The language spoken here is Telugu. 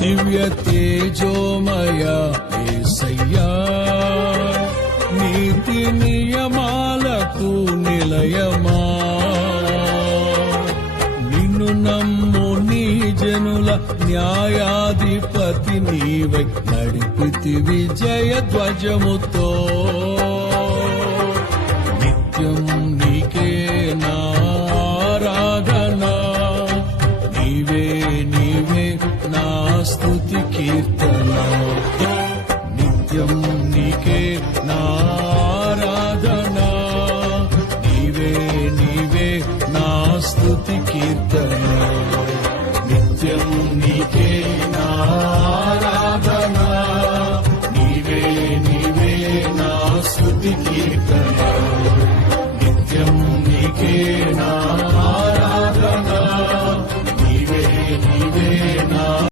దివ్య తేజోమయ యేసయ్యా, నీతి నియమాలకు నిలయమా, నిన్ను నమ్ము నీ జనుల న్యాయాధిపతి నీవై నడిపితివి జయ ధ్వజముతో. నిత్యం నీకే నా ఆరాధన, నీవే నీవే నా స్తుతి.